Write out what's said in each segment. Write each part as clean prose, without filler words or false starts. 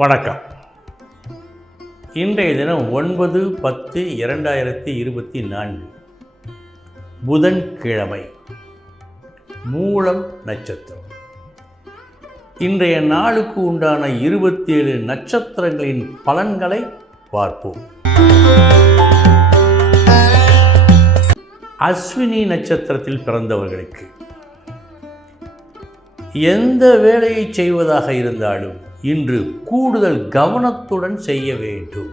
வணக்கம். இன்றைய தினம் 9/10/2024 புதன்கிழமை, மூலம் நட்சத்திரம். இன்றைய நாளுக்கு உண்டான 27 நட்சத்திரங்களின் பலன்களை பார்ப்போம். அஸ்வினி நட்சத்திரத்தில் பிறந்தவர்களுக்கு எந்த வேலையை செய்வதாக இருந்தாலும் இன்று கூடுதல் கவனத்துடன் செய்ய வேண்டும்.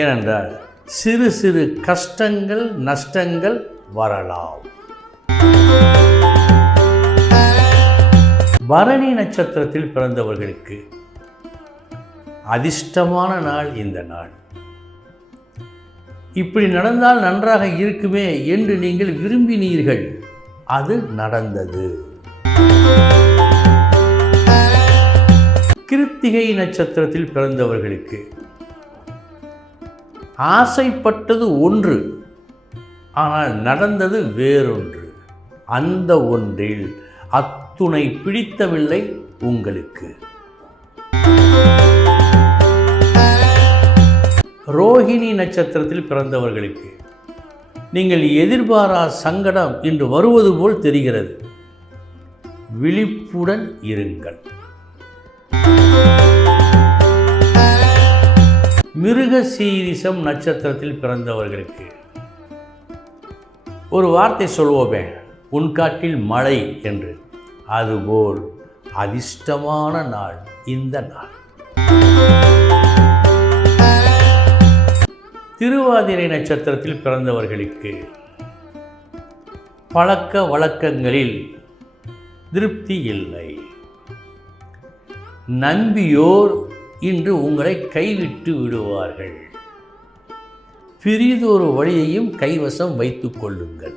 ஏனென்றால் சிறு சிறு கஷ்டங்கள் நஷ்டங்கள் வரலாம். பரணி நட்சத்திரத்தில் பிறந்தவர்களுக்கு அதிர்ஷ்டமான நாள் இந்த நாள். இப்படி நடந்தால் நன்றாக இருக்குமே என்று நீங்கள் விரும்பினீர்கள், அது நடந்தது. கிருத்திகை நட்சத்திரத்தில் பிறந்தவர்களுக்கு ஆசைப்பட்டது ஒன்று, ஆனால் நடந்தது வேறொன்று. அந்த ஒன்றில் அத்துணை பிடித்தவில்லை உங்களுக்கு. ரோஹிணி நட்சத்திரத்தில் பிறந்தவர்களுக்கு நீங்கள் எதிர்பாரா சங்கடம் இன்று வருவது போல் தெரிகிறது. விழிப்புடன் இருங்கள். மிருகசீரிஷம் நட்சத்திரத்தில் பிறந்தவர்களுக்கு ஒரு வார்த்தை சொல்வோமே, உன் காட்டில் மழை என்று. அதுபோல் அதிர்ஷ்டமான நாள் இந்த நாள். திருவாதிரை நட்சத்திரத்தில் பிறந்தவர்களுக்கு பழக்க வழக்கங்களில் திருப்தி இல்லை. நம்பியோர் இன்று உங்களை கைவிட்டு விடுவார்கள். பிரிதொரு வழியையும் கைவசம் வைத்துக் கொள்ளுங்கள்.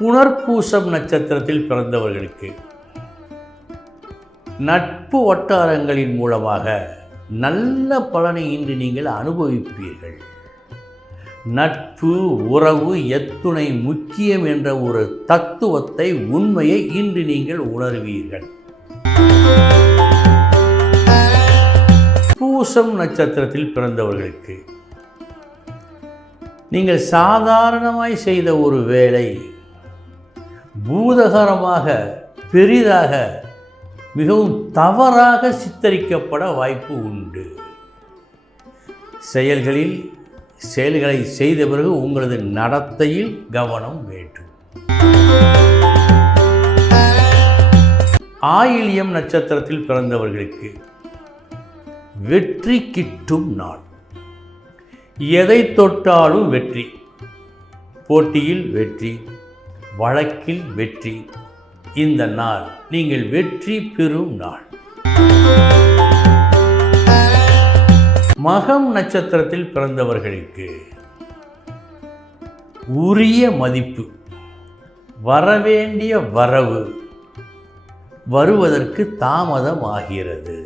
புனர்பூசம் நட்சத்திரத்தில் பிறந்தவர்களுக்கு நட்பு வட்டாரங்களின் மூலமாக நல்ல பலனை இன்று நீங்கள் அனுபவிப்பீர்கள். நட்பு உறவு எத்துணை முக்கியம் என்ற ஒரு தத்துவத்தை, உண்மையை இன்று நீங்கள் உணர்வீர்கள். பூசம் நட்சத்திரத்தில் பிறந்தவர்களுக்கு நீங்கள் சாதாரணமாய் செய்த ஒரு வேலை பூதகரமாக, பெரிதாக, மிகவும் தவறாக சித்தரிக்கப்பட வாய்ப்பு உண்டு. செயல்களை செய்த பிறகு உங்களது நடத்தையில் கவனம் வேண்டும். ஆயில்யம் நட்சத்திரத்தில் பிறந்தவர்களுக்கு வெற்றி கிட்டும் நாள். எதை தொட்டாலும் வெற்றி. போட்டியில் வெற்றி, வழக்கில் வெற்றி. இந்த நாள் நீங்கள் வெற்றி பெறும் நாள். மகம் நட்சத்திரத்தில் பிறந்தவர்களுக்கு உரிய மதிப்பு, வரவேண்டிய வரவு வருவதற்கு தாமதம் ஆகிறது.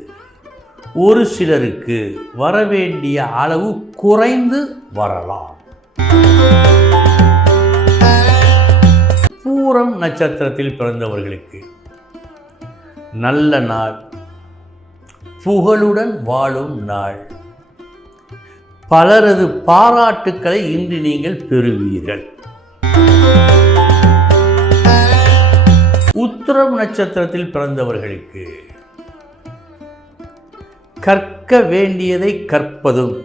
ஒரு சிலருக்கு வரவேண்டிய அளவு குறைந்து வரலாம். பூரம் நட்சத்திரத்தில் பிறந்தவர்களுக்கு நல்ல நாள், புகழுடன் வாழும் நாள். பலரது பாராட்டுக்களை இன்று நீங்கள் பெறுவீர்கள். உத்திரம் நட்சத்திரத்தில் பிறந்தவர்களுக்கு கற்க வேண்டியதை கற்பதும்,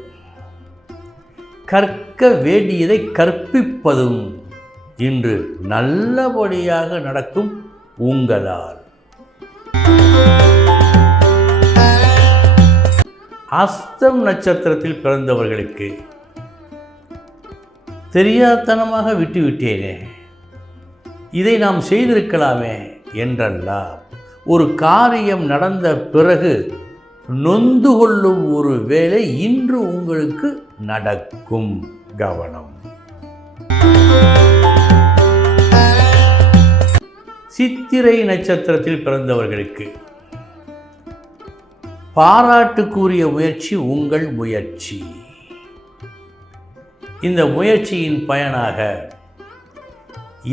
கற்க வேண்டியதை கற்பிப்பதும் இன்று நல்லபடியாக நடக்கும் உங்களால். அஸ்தம் நட்சத்திரத்தில் பிறந்தவர்களுக்கு தெரியாதனமாக விட்டுவிட்டேனே, இதை நாம் செய்திருக்கலாமே என்றெல்லாம் ஒரு காரியம் நடந்த பிறகு நொந்து கொள்ளும் ஒரு வேளை இன்று உங்களுக்கு நடக்கும். கவனம். சித்திரை நட்சத்திரத்தில் பிறந்தவர்களுக்கு பாராட்டுக்குரிய முயற்சி உங்கள் முயற்சி. இந்த முயற்சியின் பயனாக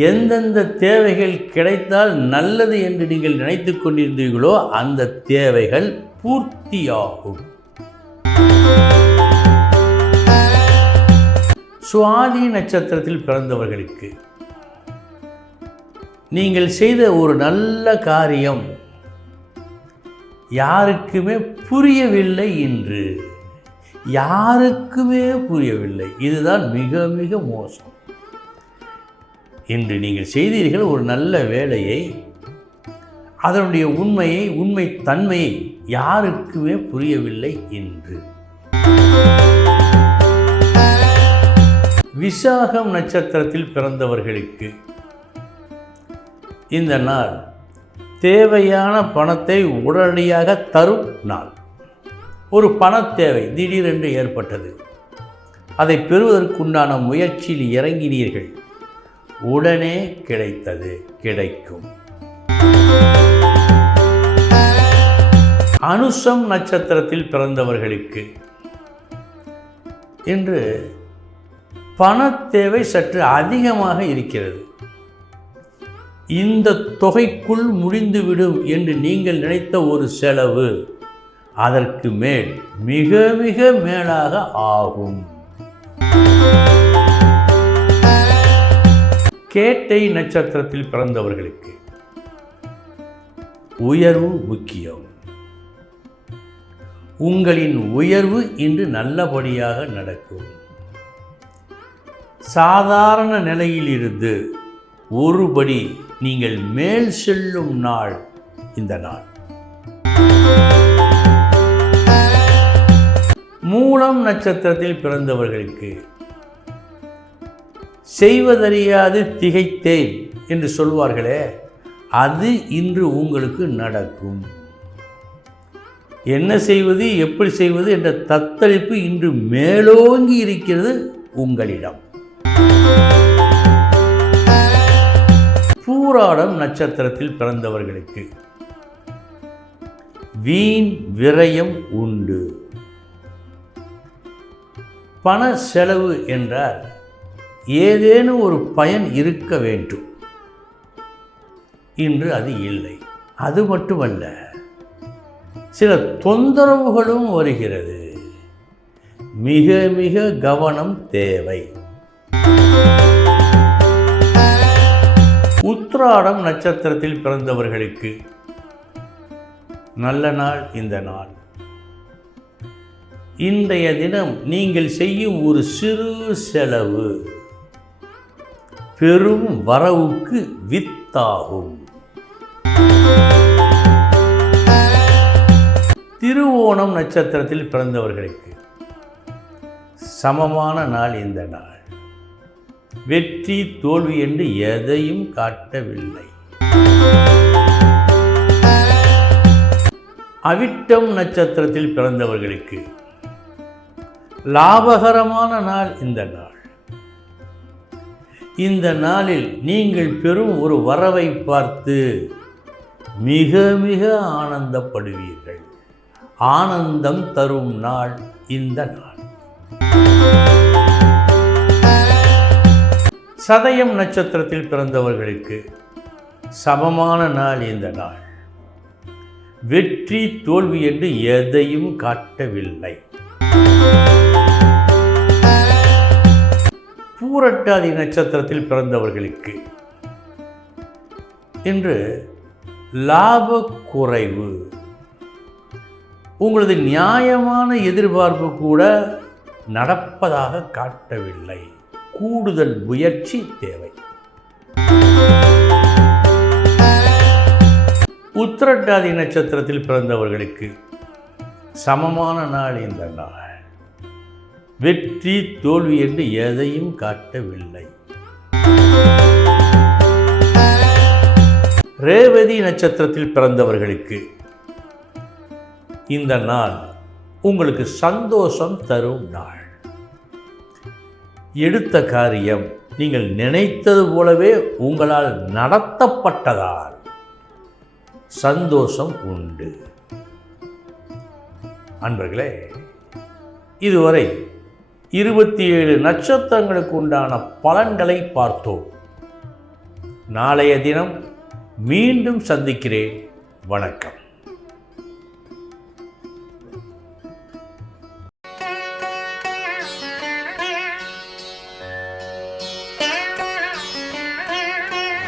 எந்தெந்த தேவைகள் கிடைத்தால் நல்லது என்று நீங்கள் நினைத்து கொண்டிருந்தீர்களோ அந்த தேவைகள் பூர்த்தியாகும். சுவாதி நட்சத்திரத்தில் பிறந்தவர்களுக்கு நீங்கள் செய்த ஒரு நல்ல காரியம் யாருக்குமே புரியவில்லை. இன்று யாருக்குமே புரியவில்லை. இதுதான் மிக மிக மோசம். இன்று நீங்கள் செய்தீர்கள் ஒரு நல்ல வேலையை, அதனுடைய உண்மை தன்மையை யாருக்குமே புரியவில்லை. இன்று விசாகம் நட்சத்திரத்தில் பிறந்தவர்களுக்கு இந்த நாள் தேவையான பணத்தை உடனடியாக தரும் நாள். ஒரு பணத்தேவை திடீரென்று ஏற்பட்டது, அதை பெறுவதற்குண்டான முயற்சியில் இறங்கினீர்கள், உடனே கிடைக்கும். அனுசம் நட்சத்திரத்தில் பிறந்தவர்களுக்கு இன்று பணத்தேவை சற்று அதிகமாக இருக்கிறது. இந்த தொகைக்குள் முடிந்துவிடும் என்று நீங்கள் நினைத்த ஒரு செலவு அதற்கு மேல் மிக மிக மேலாக ஆகும். கேட்டை நட்சத்திரத்தில் பிறந்தவர்களுக்கு உயர்வு முக்கியம். உங்களின் உயர்வு இன்று நல்லபடியாக நடக்கும். சாதாரண நிலையிலிருந்து ஒருபடி நீங்கள் மேல் செல்லும் நாள் இந்த நாள். மூலம் நட்சத்திரத்தில் பிறந்தவர்களுக்கு செய்வதறியாது திகைத்தேன் என்று சொல்வார்களே, அது இன்று உங்களுக்கு நடக்கும். என்ன செய்வது, எப்படி செய்வது என்ற தத்தளிப்பு இன்று மேலோங்கி இருக்கிறது உங்களிடம். பூராடம் நட்சத்திரத்தில் பிறந்தவர்களுக்கு வீண் விரயம் உண்டு. பண செலவு என்றால் ஏதேனும் ஒரு பயன் இருக்க வேண்டும். இன்று அது இல்லை. அது மட்டுமல்ல, சில தொந்தரவுகளும் வருகிறது. மிக மிக கவனம் தேவை. உத்திராடம் நட்சத்திரத்தில் பிறந்தவர்களுக்கு நல்ல நாள் இந்த நாள். இன்றைய தினம் நீங்கள் செய்யும் ஒரு சிறு செலவு பெரும் வரவுக்கு வித்தாகும். திருவோணம் நட்சத்திரத்தில் பிறந்தவர்களுக்கு சமமான நாள் இந்த நாள். வெற்றி தோல்வி என்று எதையும் காட்டவில்லை. அவிட்டம் நட்சத்திரத்தில் பிறந்தவர்களுக்கு லாபகரமான நாள் இந்த நாள். இந்த நாளில் நீங்கள் பெறும் ஒரு வரவை பார்த்து மிக மிக ஆனந்தப்படுவீர்கள். ஆனந்தம் தரும் நாள் இந்த நாள். சதயம் நட்சத்திரத்தில் பிறந்தவர்களுக்கு சமமான நாள் இந்த நாள். வெற்றி தோல்வி என்று எதையும் காட்டவில்லை. பூரட்டாதி நட்சத்திரத்தில் பிறந்தவர்களுக்கு இன்று லாப குறைவு. உங்களது நியாயமான எதிர்பார்ப்பு கூட நடப்பதாக காட்டவில்லை. கூடுதல் முயற்சி தேவை. உத்திரட்டாதி நட்சத்திரத்தில் பிறந்தவர்களுக்கு சமமான நாள் இந்த நாள். வெற்றி தோல்வி என்று எதையும் காட்டவில்லை. ரேவதி நட்சத்திரத்தில் பிறந்தவர்களுக்கு இந்த நாள் உங்களுக்கு சந்தோஷம் தரும் நாள். எடுத்த காரியம் நீங்கள் நினைத்தது போலவே உங்களால் நடத்தப்பட்டதால் சந்தோஷம் உண்டு. அன்பர்களே, இதுவரை 27 நட்சத்திரங்களுக்கு உண்டான பலன்களை பார்த்தோம். நாளைய தினம் மீண்டும் சந்திக்கிறேன். வணக்கம்.